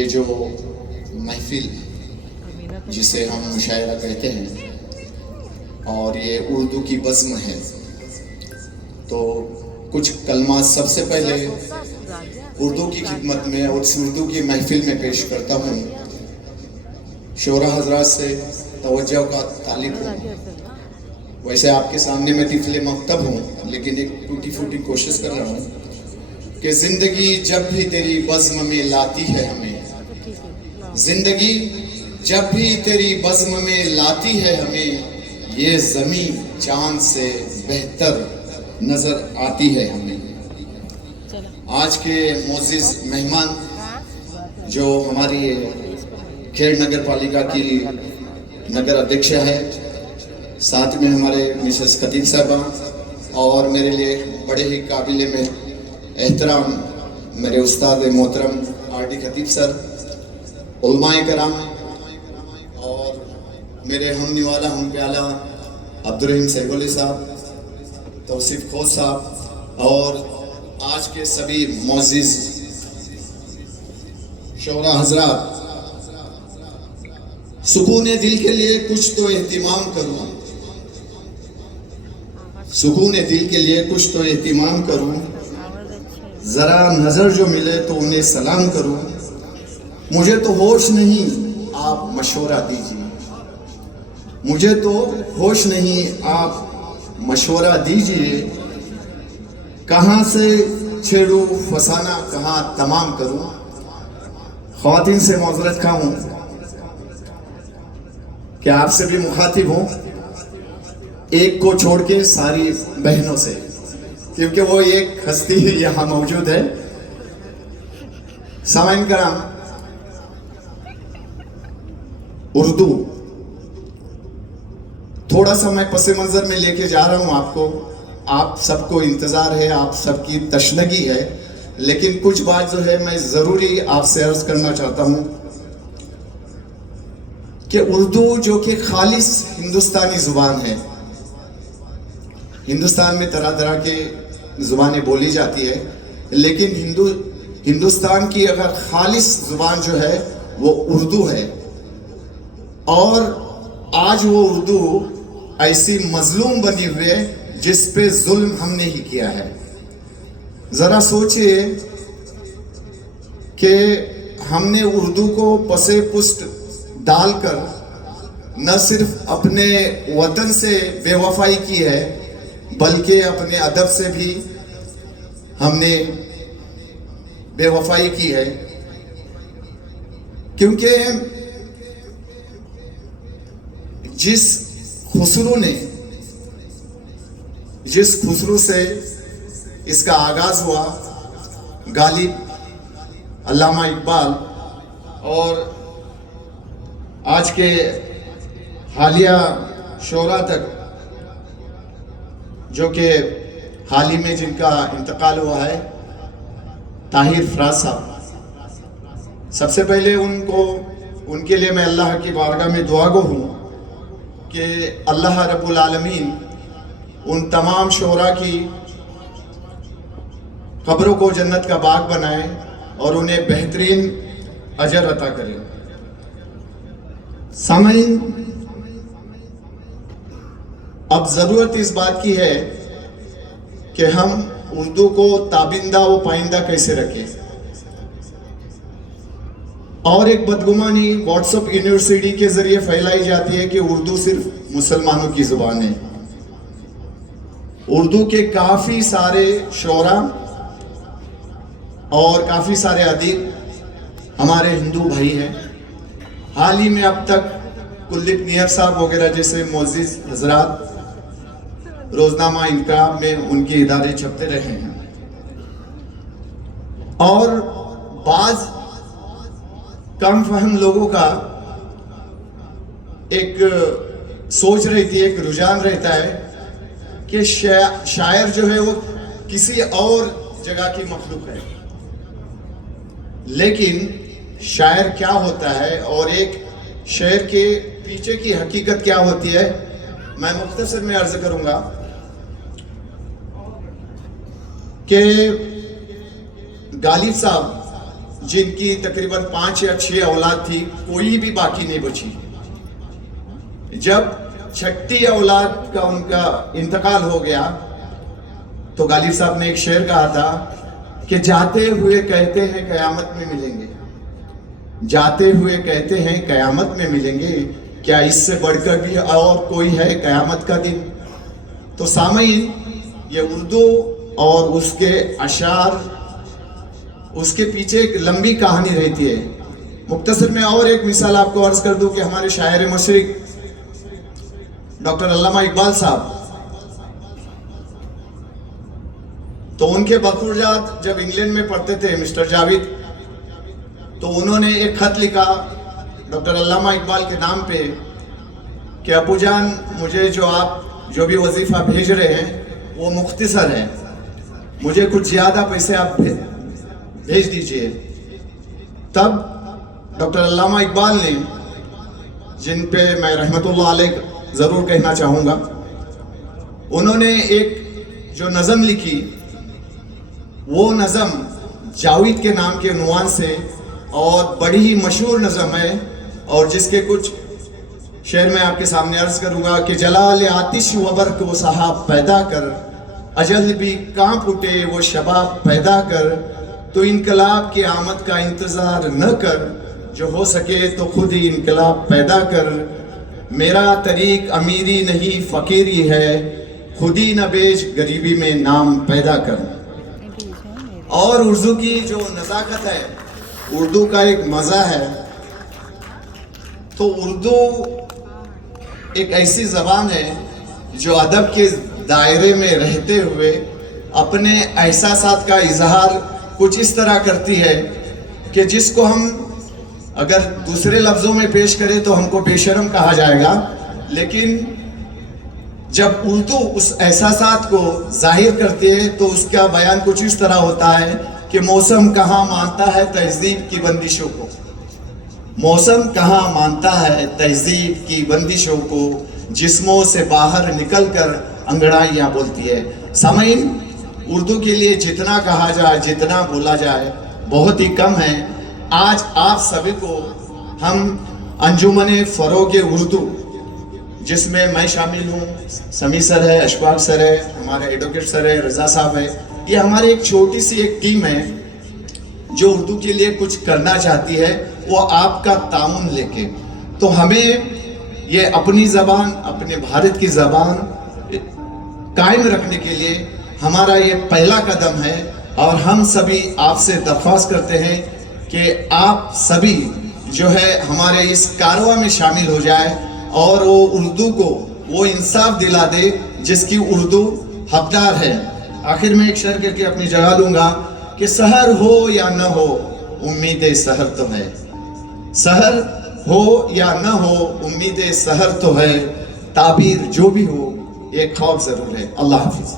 یہ جو محفل جسے ہم مشاعرہ کہتے ہیں اور یہ اردو کی بزم ہے، تو کچھ کلمات سب سے پہلے اردو کی خدمت میں اور اس اردو کی محفل میں پیش کرتا ہوں۔ شعراء حضرات سے توجہ کا طالب ہوں۔ ویسے آپ کے سامنے میں طفل مکتب ہوں، لیکن ایک ٹوٹی پھوٹی کوشش کر رہا ہوں کہ زندگی جب بھی تیری بزم میں لاتی ہے ہمیں، زندگی جب بھی تیری بزم میں لاتی ہے ہمیں، یہ زمین چاند سے بہتر نظر آتی ہے ہمیں۔ آج کے معزز مہمان جو ہماری کھیڑ نگر پالیکا کی نگر ادھیکش ہے، ساتھ میں ہمارے مسز خطیب صاحبہ اور میرے لیے بڑے ہی قابل میں احترام میرے استاد محترم آر ڈی خطیب سر، علماء کرام اور میرے ہم نوالا ہم پیالہ عبدالرحیم سیگولی صاحب، توصیف کھوس صاحب اور آج کے سبھی معزز شعراء حضرات، سکون دل کے لیے کچھ تو اہتمام کروں، سکون دل کے لیے کچھ تو اہتمام کروں، ذرا نظر جو ملے تو انہیں سلام کروں، مجھے تو ہوش نہیں آپ مشورہ دیجیے، مجھے تو ہوش نہیں آپ مشورہ دیجیے، کہاں سے چھیڑوں فسانہ کہاں تمام کروں۔ خواتین سے معذرت خواہ ہوں کہ آپ سے بھی مخاطب ہوں، ایک کو چھوڑ کے ساری بہنوں سے، کیونکہ وہ ایک ہستی یہاں موجود ہے۔ سامعین کرام، اردو تھوڑا سا میں پس منظر میں لے کے جا رہا ہوں آپ کو، آپ سب کو انتظار ہے، آپ سب کی تشنگی ہے، لیکن کچھ بات جو ہے میں ضروری آپ سے عرض کرنا چاہتا ہوں کہ اردو جو کہ خالص ہندوستانی زبان ہے، ہندوستان میں طرح طرح کے زبانیں بولی جاتی ہے، لیکن ہندوستان کی اگر خالص زبان جو ہے وہ اردو ہے، اور آج وہ اردو ایسی مظلوم بنی ہوئے جس پہ ظلم ہم نے ہی کیا ہے۔ ذرا سوچئے کہ ہم نے اردو کو پسے پشت ڈال کر نہ صرف اپنے وطن سے بے وفائی کی ہے، بلکہ اپنے ادب سے بھی ہم نے بے وفائی کی ہے، کیونکہ جس خسرو سے اس کا آغاز ہوا، غالب، علامہ اقبال اور آج کے حالیہ شعراء تک، جو کہ حال ہی میں جن کا انتقال ہوا ہے، طاہر فراز صاحب، سب سے پہلے ان کے لیے میں اللہ کی بارگاہ میں دعا گو ہوں کہ اللہ رب العالمین ان تمام شعراء کی قبروں کو جنت کا باغ بنائے اور انہیں بہترین اجر عطا کرے۔ سامعین، اب ضرورت اس بات کی ہے کہ ہم اردو کو تابندہ و پائندہ کیسے رکھیں، اور ایک بدگمانی واٹس ایپ یونیورسٹی کے ذریعے پھیلائی جاتی ہے کہ اردو صرف مسلمانوں کی زبان ہے۔ اردو کے کافی سارے شعراء اور کافی سارے ادیب ہمارے ہندو بھائی ہیں۔ حال ہی میں اب تک کلدیپ نیر صاحب وغیرہ جیسے معزز حضرات روزنامہ انقلاب میں ان کے ادارے چھپتے رہے ہیں، اور بعض کم فہم لوگوں کا ایک سوچ رہتی ہے، ایک رجحان رہتا ہے کہ شاعر جو ہے وہ کسی اور جگہ کی مخلوق ہے، لیکن شاعر کیا ہوتا ہے اور ایک شعر کے پیچھے کی حقیقت کیا ہوتی ہے، میں مختصر میں عرض کروں گا کہ غالب صاحب جن کی تقریباً 5 یا 6 اولاد تھی، کوئی بھی باقی نہیں بچی. جب 6ٹھی اولاد کا ان کا انتقال ہو گیا تو غالب صاحب نے ایک شعر کہا تھا کہ جاتے ہوئے کہتے ہیں قیامت میں ملیں گے، جاتے ہوئے کہتے ہیں قیامت میں ملیں گے، کیا اس سے بڑھ کر بھی اور کوئی ہے قیامت کا دن. تو سامعین، یہ اردو اور اس کے اشعار، اس کے پیچھے ایک لمبی کہانی رہتی ہے. مختصر میں اور ایک مثال آپ کو عرض کر دوں کہ ہمارے شاعر مشرق ڈاکٹر علامہ اقبال صاحب، تو ان کے بخوجات جب انگلینڈ میں پڑھتے تھے مسٹر جاوید، تو انہوں نے ایک خط لکھا ڈاکٹر علامہ اقبال کے نام پہ کہ ابو جان، مجھے جو بھی وظیفہ بھیج رہے ہیں وہ مختصر ہے، مجھے کچھ زیادہ پیسے آپ بھیج دیجئے. تب ڈاکٹر علامہ اقبال نے، جن پہ میں رحمت اللہ علیہ ضرور کہنا چاہوں گا، انہوں نے ایک جو نظم لکھی، وہ نظم جاوید کے نام کے عنوان سے، اور بڑی ہی مشہور نظم ہے، اور جس کے کچھ شعر میں آپ کے سامنے عرض کروں گا کہ جلال آتش و برق و سحاب پیدا کر، اجل بھی کانپ اٹھے وہ شباب پیدا کر، تو انقلاب کی آمد کا انتظار نہ کر، جو ہو سکے تو خود ہی انقلاب پیدا کر. میرا طریق امیری نہیں فقیری ہے، خود ہی نہ بیچ غریبی میں نام پیدا کر. اور اردو کی جو نزاکت ہے، اردو کا ایک مزہ ہے. تو اردو ایک ایسی زبان ہے جو ادب کے دائرے میں رہتے ہوئے اپنے احساسات کا اظہار کچھ اس طرح کرتی ہے کہ جس کو ہم اگر دوسرے لفظوں میں پیش کریں تو ہم کو بے شرم کہا جائے گا، لیکن جب اردو اس احساسات کو ظاہر کرتی ہے تو اس کا بیان کچھ اس طرح ہوتا ہے کہ موسم کہاں مانتا ہے تہذیب کی بندشوں کو، موسم کہاں مانتا ہے تہذیب کی بندشوں کو، جسموں سے باہر نکل کر انگڑائیاں بولتی ہے. سامعین، اردو کے لیے جتنا کہا جائے، جتنا بولا جائے، بہت ہی کم ہے. آج آپ سبھی کو ہم انجمن فروغ اردو، جس میں میں شامل ہوں، سمیع سر ہے، اشفاق سر ہے، ہمارے ایڈوکیٹ سر ہے، رضا صاحب ہے، یہ ہماری ایک چھوٹی سی ایک ٹیم ہے جو اردو کے لیے کچھ کرنا چاہتی ہے، وہ آپ کا تعاون لے کے. تو ہمیں یہ اپنی زبان، اپنے بھارت کی زبان قائم رکھنے کے لیے ہمارا یہ پہلا قدم ہے، اور ہم سبھی آپ سے درخواست کرتے ہیں کہ آپ سبھی جو ہے ہمارے اس کارواں میں شامل ہو جائے اور وہ اردو کو وہ انصاف دلا دے جس کی اردو حقدار ہے. آخر میں ایک شعر کر کے اپنی جگہ لوں گا کہ سحر ہو یا نہ ہو امید سحر تو ہے، سحر ہو یا نہ ہو امید سحر تو ہے، تعبیر جو بھی ہو ایک خواب ضرور ہے. اللہ حافظ.